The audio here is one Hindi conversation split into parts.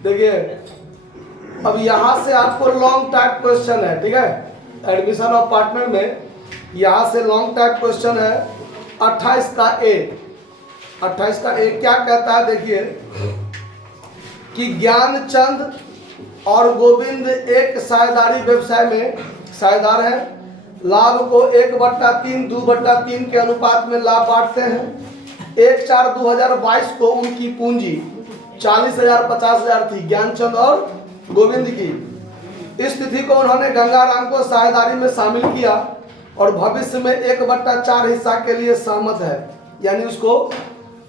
देखिए अब यहाँ से आपको लॉन्ग टाइप क्वेश्चन है, ठीक है, एडमिशन ऑफ पार्टनर में यहाँ से लॉन्ग टाइप क्वेश्चन है 28 का ए। 28 का ए क्या कहता है, देखिए कि ज्ञानचंद और गोविंद एक साझेदारी व्यवसाय में साझेदार हैं, लाभ को 1/3 2/3 के अनुपात में लाभ बांटते हैं। 1/4/2022 को उनकी पूंजी 40,000 50,000 थी, ज्ञानचंद और गोविंद की। इस तिथि को उन्होंने गंगाराम को साझेदारी में शामिल किया और भविष्य में 1/4 हिस्सा के लिए सहमत है। यानी उसको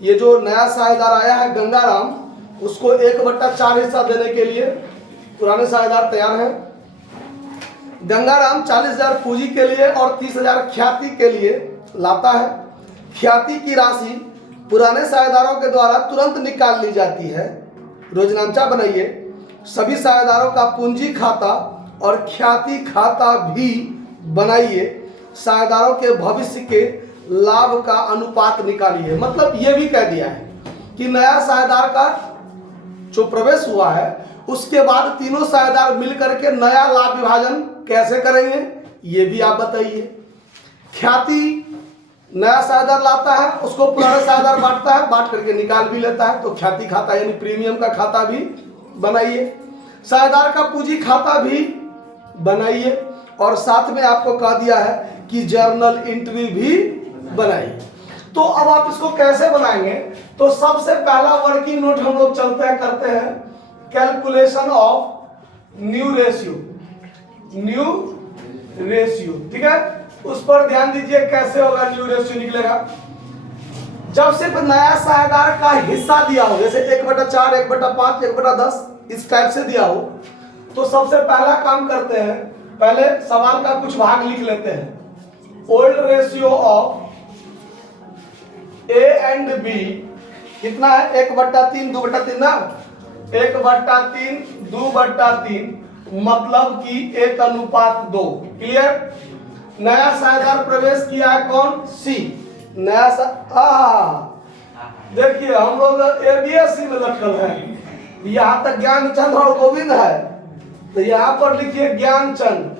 ये जो नया साझेदार आया है गंगाराम, उसको 1/4 हिस्सा देने के लिए पुराने साझेदार तैयार हैं। गंगाराम 40,000 पूंजी के लिए और 30,000 ख्याति के लिए लाता है। ख्याति की राशि पुराने साझेदारों के द्वारा तुरंत निकाल ली जाती है। रोजनामचा बनाइए, सभी साझेदारों का पूंजी खाता और ख्याति खाता भी बनाइए। साझेदारों के भविष्य के लाभ का अनुपात निकालिए। मतलब ये भी कह दिया है कि नया साझेदार का जो प्रवेश हुआ है उसके बाद तीनों साझेदार मिलकर के नया लाभ विभाजन कैसे करेंगे ये भी आप बताइए। ख्याति नया साझेदार लाता है, उसको पुराना साझेदार बांटता है, बांट करके निकाल भी लेता है, तो ख्याति खाता यानी प्रीमियम का खाता भी बनाइए। साझेदार का पूंजी खाता भी बनाइए और साथ में आपको कह दिया है कि जर्नल एंट्री भी बनाइए। तो अब आप इसको कैसे बनाएंगे, तो सबसे पहला वर्किंग नोट हम लोग चलते हैं करते हैं कैलकुलेशन ऑफ न्यू रेशियो, ठीक है। उस पर ध्यान दीजिए कैसे होगा न्यू रेशियो निकलेगा। जब सिर्फ नया साझेदार का हिस्सा दिया हो, जैसे 1/4 1/5 1/10 इस टाइप से दिया हो, तो सबसे पहला काम करते हैं, पहले सवाल का कुछ भाग लिख लेते हैं। Old ratio of A and B कितना है, 1/3 2/3 ना, 1/3 2/3 मतलब कि 1:2। क्लियर। नया साझेदार प्रवेश किया है कौन, सी। नया देखिए हम लोग एबीएससी में लटकल है, यहाँ तक ज्ञानचंद और गोविंद है, तो यहाँ पर लिखिए ज्ञानचंद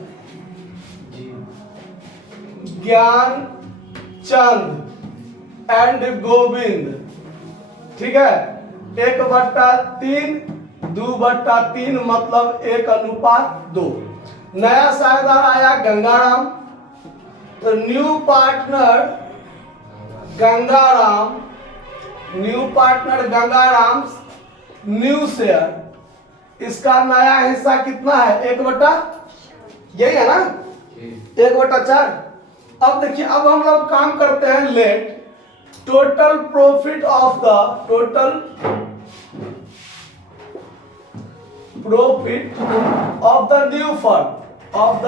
एंड गोविंद, ठीक है। 1/3 2/3 मतलब 1:2। नया साझेदार आया गंगाराम, तो new partner Gangaram new share, इसका नया हिस्सा कितना है, 1/, यही है ना, 1/4। अब देखिए अब हम लोग काम करते हैं let total profit of the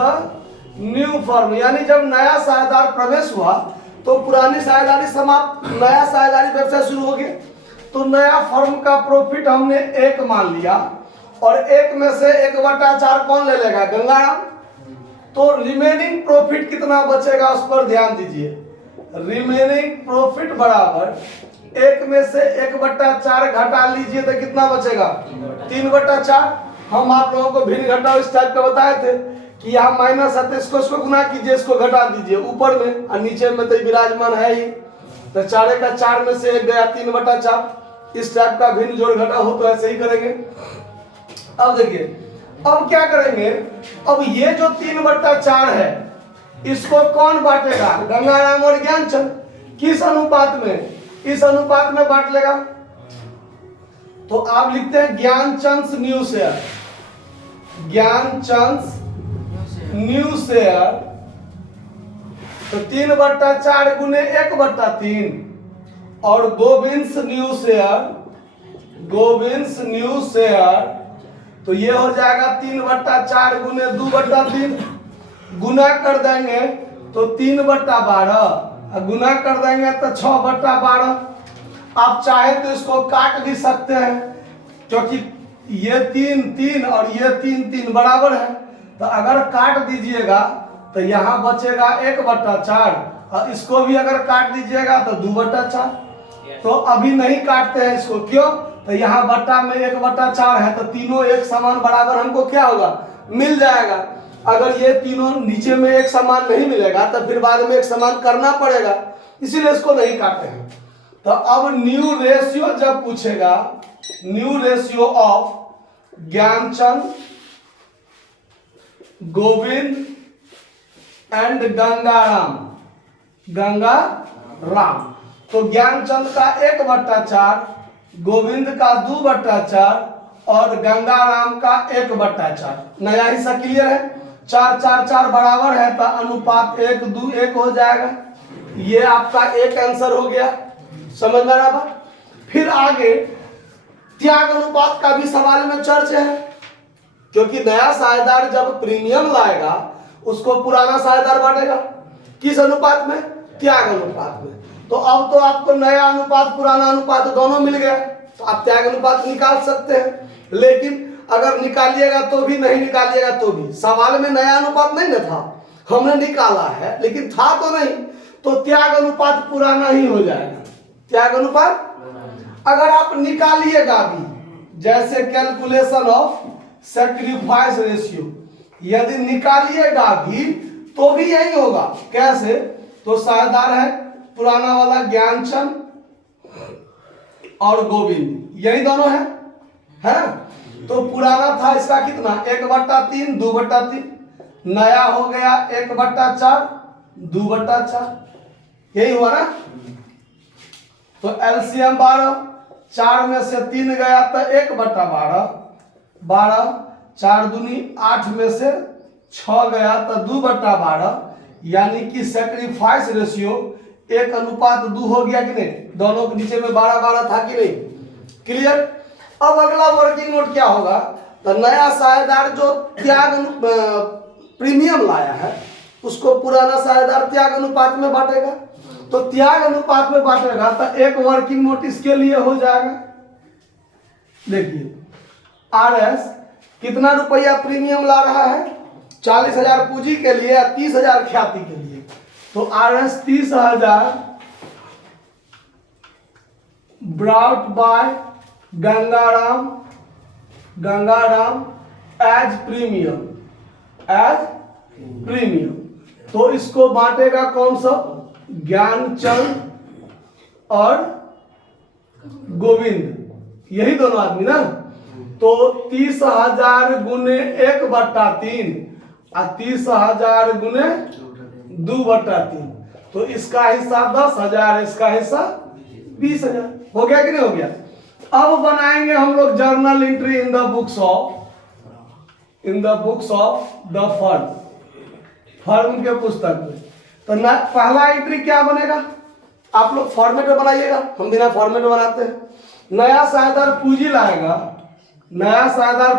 new firm, यानी जब नया साझेदार प्रवेश हुआ तो पुरानी साझेदारी समाप्त, नया साझेदारी व्यवसाय शुरू हो गया। तो नया फर्म का प्रॉफिट हमने 1 मान लिया और 1 में से 1/4 कौन ले लेगा, गंगाराम। तो रिमेनिंग प्रॉफिट कितना बचेगा उस पर ध्यान दीजिए। रिमेनिंग प्रॉफिट बराबर 1 में से 1/4 घटा लीजिए तो कितना बचेगा, 3/4। हम आप लोगों को भिन्न घटाओ इस टाइप का बताए थे कि यहाँ माइनस है तो इसको गुना कीजिए, इसको घटा दीजिए ऊपर में और नीचे में तो विराजमान है ही, तो 4 का 4 में से 1 गया 3/4। इस टाइप का भिन्न जोड़ घटा हो तो ऐसे ही करेंगे। अब देखिए अब क्या करेंगे, अब ये जो 3/4 है इसको कौन बांटेगा, गंगाराम और ज्ञानचंद। किस अनुपात में, इस अनुपात में बांट लेगा। तो आप लिखते हैं ज्ञानचंद न्यू शेयर, तो 3/4 गुने 1/3 और गोविंद न्यू शेयर, तो ये हो जाएगा 3/4 गुने 2/3। गुना कर देंगे तो 3/12, गुना कर देंगे तो 6/12। आप चाहे तो इसको काट भी सकते हैं क्योंकि ये 3 और ये 3 बराबर है, तो अगर काट दीजिएगा तो यहाँ बचेगा 1/4 और इसको भी अगर काट दीजिएगा तो 2/4। तो अभी नहीं काटते हैं इसको, क्यों, तो यहाँ बट्टा में 1/4 है, तो तीनों एक समान बराबर हमको क्या होगा, मिल जाएगा। अगर ये तीनों नीचे में एक समान नहीं मिलेगा तो फिर बाद में एक समान करना पड़ेगा, इसीलिए इसको नहीं काटे हैं। तो अब न्यू रेशियो जब पूछेगा, new ratio of Gyanchand, Govind and Gangaram, Gangaram, तो ज्ञानचंद का 1/4, गोविंद का 2/4 और गंगाराम का 1/4। नया हिस्सा क्लियर है, 4 4 4 बराबर है तो अनुपात 1 2 1 हो जाएगा। ये आपका एक आंसर हो गया, समझ में आ रहा। फिर आगे त्याग अनुपात का भी सवाल में चर्चा है, क्योंकि नया साझेदार जब प्रीमियम लाएगा उसको पुराना साझेदार बांटेगा, किस अनुपात में, त्याग अनुपात में। तो अब तो आपको नया अनुपात पुराना अनुपात दोनों मिल गया, तो आप त्याग अनुपात निकाल सकते हैं। लेकिन अगर निकालिएगा तो भी, नहीं निकालिएगा तो भी, सवाल में नया अनुपात नहीं ना था, हमने निकाला है लेकिन था तो नहीं, तो त्याग अनुपात पुराना ही हो जाएगा। त्याग अनुपात अगर आप निकालिएगा भी, जैसे कैलकुलेशन ऑफ सैक्रिफाइस रेशियो, यदि निकालिएगा भी तो भी यही होगा। कैसे, तो साझेदार है पुराना वाला ज्ञानचंद और गोविंद, यही दोनों है ना। तो पुराना था इसका कितना, 1/3 2/3, नया हो गया 1/4 2/4, यही हुआ ना। तो एलसीएम 12, 4 में से 3 गया तो 1/12, 12, 4 दूनी 8 में से 6 गया तो 2/12, यानी कि सैक्रिफाइस रेशियो 1:2 हो गया कि नहीं, दोनों के नीचे में 12 12 था कि नहीं, क्लियर। अब अगला वर्किंग नोट क्या होगा, तो नया साझेदार जो त्याग प्रीमियम लाया है उसको पुराना साझेदार त्याग अनुपात में बांटेगा। तो त्याग अनुपात में बांटेगा तो एक वर्किंग नोट इसके लिए हो जाएगा। देखिए आरएस कितना रुपया प्रीमियम ला रहा है, 40,000 पूंजी के लिए या 30,000 ख्याति के लिए। तो RS 30,000 brought by Gangaram as premium, तो इसको बांटेगा कौन सा, ज्ञानचंद और गोविंद, यही दोनों आदमी ना। तो 30,000 गुने 1/3 और 30,000 गुने 2/3, तो इसका हिस्सा 10,000, इसका हिस्सा 20,000, हो गया कि नहीं हो गया। अब बनाएंगे हम लोग journal entry in the books of the firm के पुस्तक में। तो ना पहला एंट्री क्या बनेगा, आप लोग फॉर्मेट में बनाइएगा, हम बिना फॉर्मेट में बनाते हैं। नया साझेदार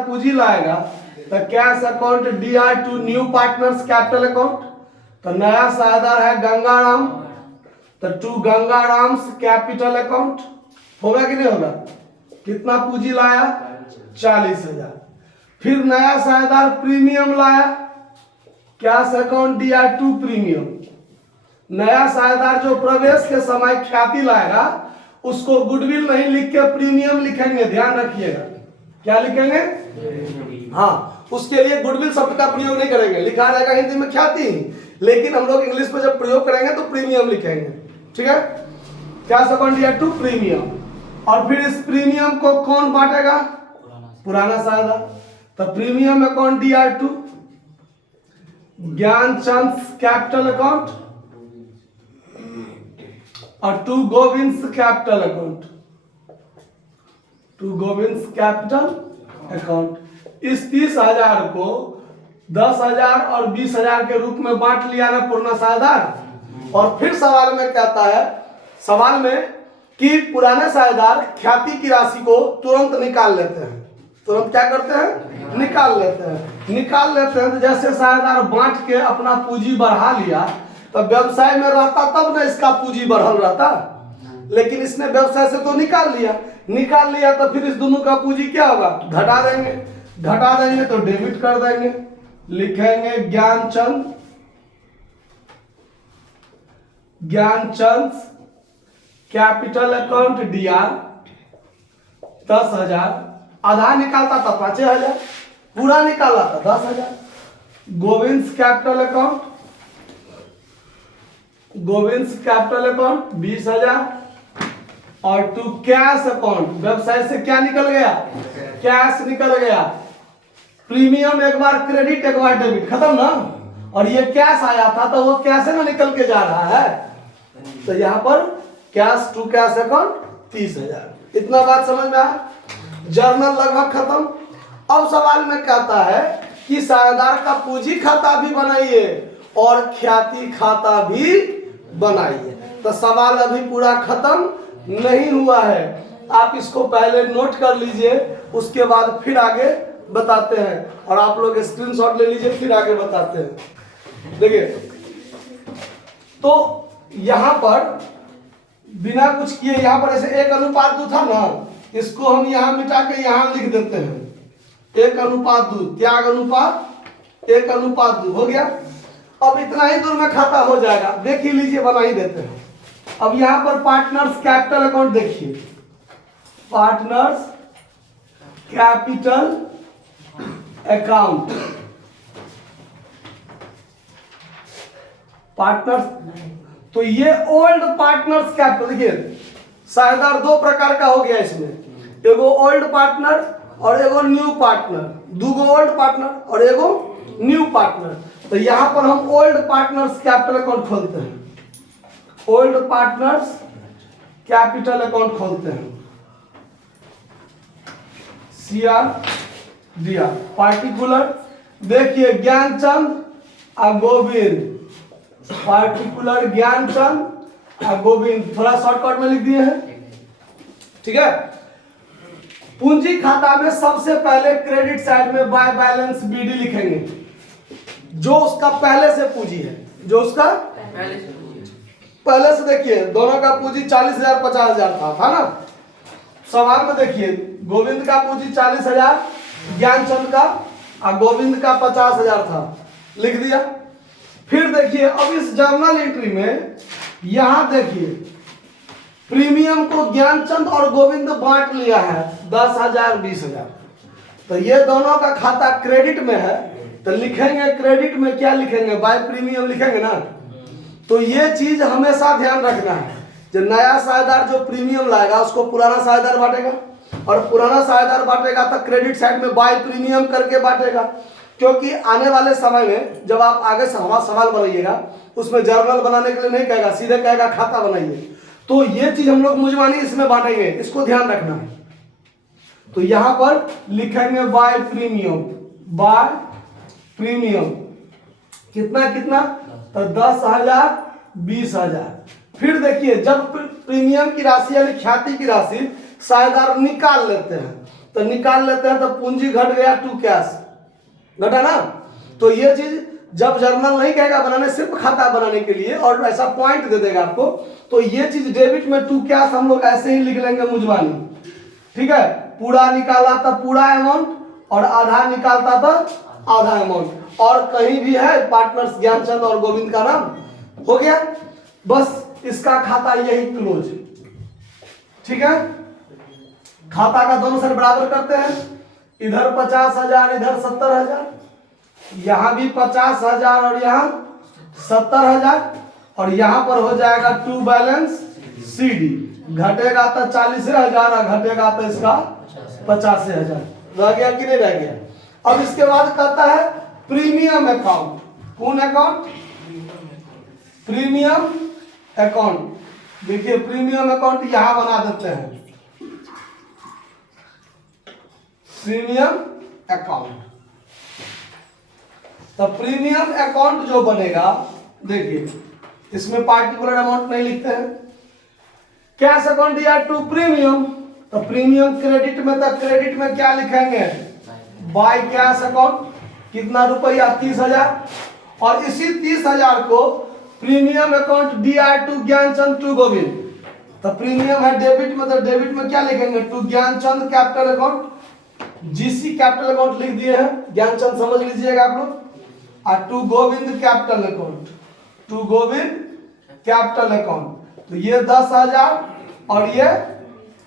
पूंजी लाएगा तो cash account Dr to new partners capital account. तो नया साझेदार है गंगाराम, तो टू गंगाराम्स कैपिटल अकाउंट, होगा कि नहीं होगा। कितना पूंजी लाया, 40,000। फिर नया साझेदार प्रीमियम लाया, cash account Dr to premium. नया साझेदार जो प्रवेश के समय ख्याति लाएगा उसको गुडविल नहीं लिख के प्रीमियम लिखेंगे, ध्यान रखिएगा। क्या लिखेंगे, हाँ, उसके लिए गुडविल शब्द का प्रयोग नहीं करेंगे, लिखा रहेगा हिंदी में ख्याति, लेकिन हम लोग इंग्लिश में जब प्रयोग करेंगे तो प्रीमियम लिखेंगे, ठीक है। Cash account Dr to premium. और फिर इस प्रीमियम को कौन बांटेगा, पुराना साझेदार। तो premium account Dr to Gyanchand capital account और टू गोविंद कैपिटल अकाउंट, इस 30,000 को 10,000 और 20,000 के रूप में बांट लिया ना पुराना साझेदार। और फिर सवाल में कहता है, सवाल में कि पुराने साझेदार ख्याति की राशि को तुरंत निकाल लेते हैं। तुरंत क्या करते हैं, निकाल लेते हैं। तो जैसे साझेदार बांट के अपना पूंजी बढ़ा लिया, तो व्यवसाय में रहता तब ना इसका पूंजी बढ़ल रहता, लेकिन इसने व्यवसाय से तो निकाल लिया तो फिर इस दोनों का पूंजी क्या होगा, घटा देंगे तो डेबिट कर देंगे, लिखेंगे ज्ञानचंद कैपिटल अकाउंट डीआर 10,000, आधा निकालता था 5,000, पूरा निकाला था 10,000। Govind capital account, Govind capital account 20,000। और टू कैश अकाउंट, वेबसाइट से क्या निकल गया, कैश निकल गया। प्रीमियम एक बार क्रेडिट एक बार डेबिट, खत्म ना। और ये कैश आया था तो वो कैसे ना निकल के जा रहा है, तो यहाँ पर कैश टू कैश अकाउंट 30,000। इतना बात समझ में आया। जर्नल लगभग खत्म। अब सवाल में कहता है कि साझेदार का पूंजी खाता भी बनाइए और ख्याति खाता भी बनाइए। तो सवाल अभी पूरा खत्म नहीं हुआ है, आप इसको पहले नोट कर लीजिए, उसके बाद फिर आगे बताते हैं। और आप लोग स्क्रीनशॉट ले लीजिए, फिर आगे बताते हैं। देखिए, तो यहां पर बिना कुछ किए यहाँ पर ऐसे 1:2 था ना, इसको हम यहाँ मिटा के यहाँ लिख देते हैं 1:2, त्याग अनुपात 1:2 हो गया। अब इतना ही दूर में खाता हो जाएगा, देख ही लीजिए, बना ही देते हैं। अब यहां पर पार्टनर्स कैपिटल अकाउंट देखिए, पार्टनर्स कैपिटल अकाउंट, पार्टनर्स, तो ये ओल्ड पार्टनर्स कैपिटल। देखिए साझेदार दो प्रकार का हो गया इसमें, एगो ओल्ड पार्टनर और एगो न्यू पार्टनर, दूगो ओल्ड पार्टनर और एगो न्यू पार्टनर। तो यहां पर हम ओल्ड पार्टनर्स कैपिटल अकाउंट खोलते हैं, ओल्ड पार्टनर्स कैपिटल अकाउंट खोलते हैं। CR पार्टिकुलर, देखिए ज्ञानचंद और गोविंद, पार्टिकुलर ज्ञानचंद और गोविंद, थोड़ा शॉर्टकट में लिख दिए हैं, ठीक है। पूंजी खाता में सबसे पहले क्रेडिट साइड में बाय बैलेंस BD लिखेंगे, जो उसका पहले से पूंजी है, जो उसका पहले से। देखिए दोनों का पूंजी 40,000 50,000 था ना। सवाल में देखिए गोविंद का पूंजी 40,000, ज्ञानचंद का और गोविंद का 50,000 था, लिख दिया। फिर देखिए अब इस जर्नल एंट्री में यहां देखिए प्रीमियम को ज्ञानचंद और गोविंद बांट लिया है 10,000 20,000। तो ये दोनों का खाता क्रेडिट में है, तो लिखेंगे क्रेडिट में क्या लिखेंगे, बाय प्रीमियम लिखेंगे ना। तो ये चीज हमेशा ध्यान रखना है, जो नया साझेदार जो प्रीमियम लाएगा उसको पुराना साझेदार बांटेगा, और पुराना साझेदार बांटेगा तो क्रेडिट साइड में बाय प्रीमियम करके बांटेगा। क्योंकि आने वाले समय में जब आप आगे सवाल बनाइएगा उसमें जर्नल बनाने के लिए नहीं कहेगा, सीधे कहेगा खाता बनाइए। तो ये चीज हम लोग मुजवानी इसमें बांटेंगे, इसको ध्यान रखना है। तो यहां पर लिखेंगे बाय प्रीमियम, बाय प्रीमियम कितना कितना, तो 10,000 20,000। फिर देखिए जब प्रीमियम की राशि यानी ख्याति की राशि साझेदार निकाल लेते हैं, तो निकाल लेते हैं तो पूंजी घट गया टू कैश, घटा ना। तो ये चीज जब जर्नल नहीं कहेगा बनाने, सिर्फ खाता बनाने के लिए, और ऐसा पॉइंट दे देगा आपको, तो ये चीज डेबिट में टू कैश हम लोग ऐसे ही लिख लेंगे मुजवानी, ठीक है। पूरा निकाला था पूरा अमाउंट और आधा निकालता था आधा अमाउंट, और कहीं भी है पार्टनर्स ज्ञानचंद और गोविंद का नाम, हो गया। बस इसका खाता यही क्लोज, ठीक है। खाता का दोनों साइड बराबर करते हैं, इधर 50,000 इधर 70,000, यहां भी 50,000 और यहां 70,000, और यहां पर हो जाएगा टू बैलेंस CD, घटेगा तो 40,000 और घटेगा तो इसका 50,000। रह गया कि नहीं रह गया। अब इसके बाद कहता है प्रीमियम अकाउंट, कौन अकाउंट, प्रीमियम अकाउंट। देखिए प्रीमियम अकाउंट यहां बना देते हैं, प्रीमियम अकाउंट। तो प्रीमियम अकाउंट जो बनेगा, देखिए इसमें पार्टिकुलर अमाउंट नहीं लिखते हैं। कैश अकाउंट या टू प्रीमियम, तो प्रीमियम क्रेडिट में, तो क्रेडिट में क्या लिखेंगे, बाय कैश अकाउंट, कितना रुपया 30,000, और इसी 30,000 को premium account DI to Gyanchand to Govind. तो प्रीमियम है डेबिट में, तो डेबिट में क्या लिखेंगे, to Gyanchand capital account, GC capital account लिख दिए हैं, ज्ञानचंद समझ लीजिएगा आप लोग, और to Govind capital account, to Govind capital account. तो ये 10,000 और ये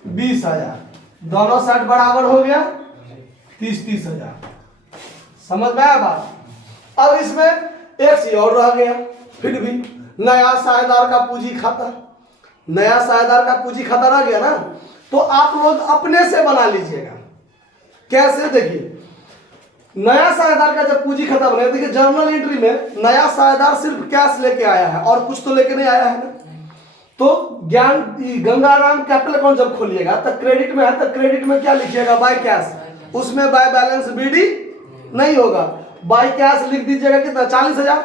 20,000, दोनों साइड बराबर हो गया 30-30 हजार। समझ में आया बात? अब इसमें एक चीज और रह गया, फिर भी नया साझेदार का पूंजी खाता, नया साझेदार का पूंजी खाता रह गया ना, तो आप लोग अपने से बना लीजिएगा। कैसे? देखिए, नया साझेदार का जब पूंजी खाता बनेगा, देखिए जर्नल एंट्री में नया साझेदार सिर्फ कैश लेके आया है और कुछ तो लेके नहीं आया है ना। तो ज्ञान गंगाराम कैपिटल अकाउंट जब खोलिएगा तो क्रेडिट में है, तो क्रेडिट में क्या लिखिएगा? By cash. उसमें बाय बैलेंस बीडी नहीं होगा, बाय कैश लिख दीजिएगा कितना? 40,000।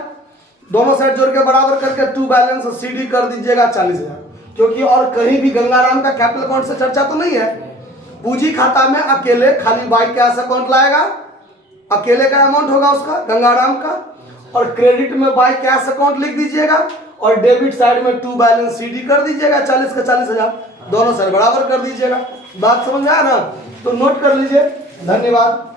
दोनों साइड जोड़ के बराबर करके टू बैलेंस सीडी कर दीजिएगा 40,000, क्योंकि और कहीं भी गंगाराम का कैपिटल अकाउंट से चर्चा तो नहीं है। पूंजी खाता में अकेले खाली बाय कैश अकाउंट लाएगा, अकेले का अमाउंट होगा उसका गंगाराम का, और क्रेडिट में बाय कैश अकाउंट लिख दीजिएगा और डेबिट साइड में टू बैलेंस सीडी कर दीजिएगा 40 का 40,000, दोनों साइड बराबर कर दीजिएगा। बात समझ में आया ना? तो नोट कर लीजिए। धन्यवाद।